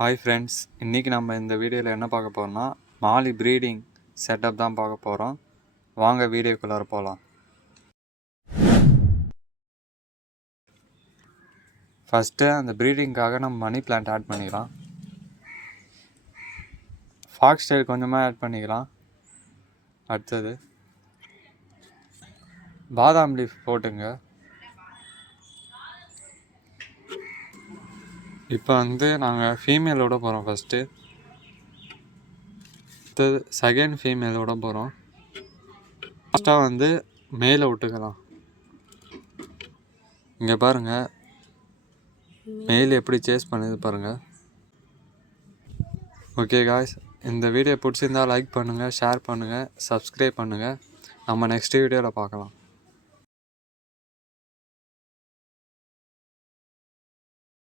Hi friends, இன்றைக்கி நம்ம இந்த வீடியோவில் என்ன பார்க்க போகிறோம்னா மாலி ப்ரீடிங் செட்டப் தான் பார்க்க போகிறோம். வாங்க வீடியோக்குள்ளார போகலாம். ஃபஸ்ட்டு அந்த ப்ரீடிங்காக நம்ம மணி பிளான்ட் ஆட் பண்ணிக்கலாம். ஃபாக்ஸ் டெயில் கொஞ்சமாக ஆட் பண்ணிக்கலாம். அடுத்தது பாதாம் லீஃப் போட்டுங்க. இப்போ நாங்கள் ஃபீமேலோட போகிறோம். ஃபஸ்ட்டு செகண்ட் ஃபீமேலோட போகிறோம். ஃபஸ்ட்டாக மேலே விட்டுக்கலாம். இங்கே பாருங்கள், மேல் எப்படி சேஸ் பண்ணுது பாருங்கள். ஓகே காய்ஸ், இந்த வீடியோ பிடிச்சிருந்தால் லைக் பண்ணுங்கள், ஷேர் பண்ணுங்கள், சப்ஸ்கிரைப் பண்ணுங்கள். நம்ம நெக்ஸ்ட் வீடியோவில் பார்க்கலாம்.